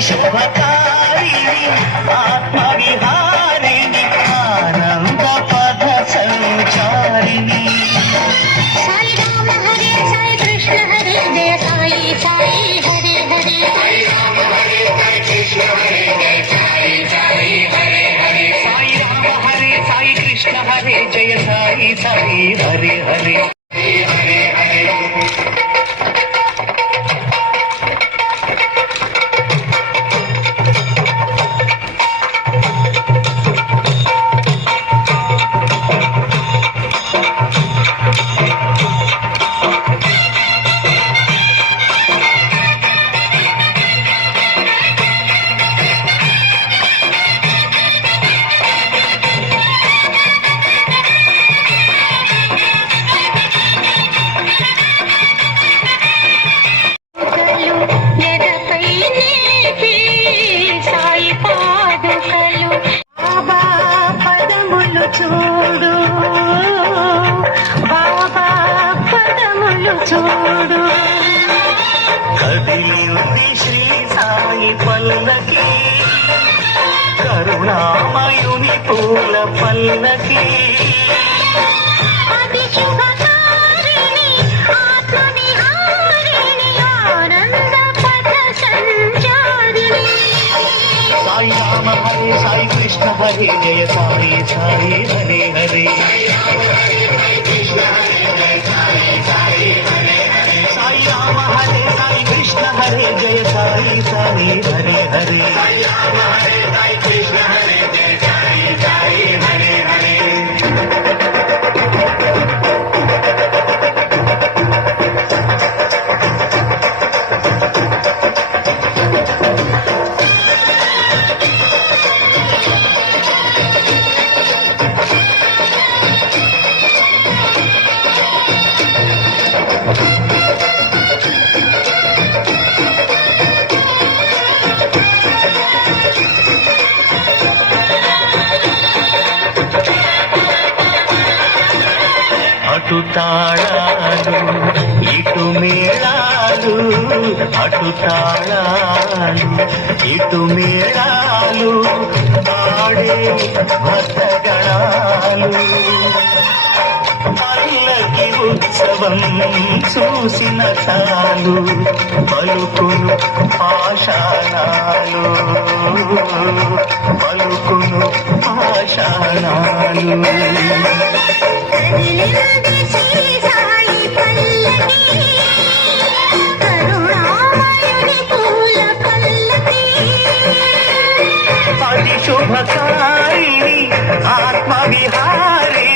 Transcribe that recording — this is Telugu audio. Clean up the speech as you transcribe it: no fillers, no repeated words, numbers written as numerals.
శుభకారిణి ఆత్మవిహారిణి ఆనంద పద సంచారిణి సాయి రామ హరే సాయి కృష్ణ హరే జయ సాయి సాయి హరే హరే సాయి రామ హరే సాయి కృష్ణ హరే జయ సాయి సాయి హరే హరే సాయి రామ హరే సాయి కృష్ణ హరే జయ సాయి సాయి హరే హరే హరే హరే చూడు బాబా పదములు చూడు కదిలి ఉంది శ్రీ సాయి పల్లకి కరుణామయుని పూల పల్లకి అతి శుభకారిణి ఆత్మవిహారిణి ఆనంద పద సంచారిణి సాయి రామ హరే సాయి కృష్ణ హరే జయ సాయి సాయి హరే హరే సాయి రామ హరే సాయి కృష్ణ హరే జయ సాయి సాయి హరే హరే అటు తాళాలు ఇటు మేళాలు అటు తాళాలు ఇటు మేళాలు ఆడే భక్తగణాలు పల్లకి ఉత్సవం చూసిన చాలు పలుకును పాషాణాలు పలుకును పాషాణాలు శ్రీ సాయి పల్లకి కరుణామయుని పూల పల్లకి అతి శుభకారిణి ఆత్మవిహారిణి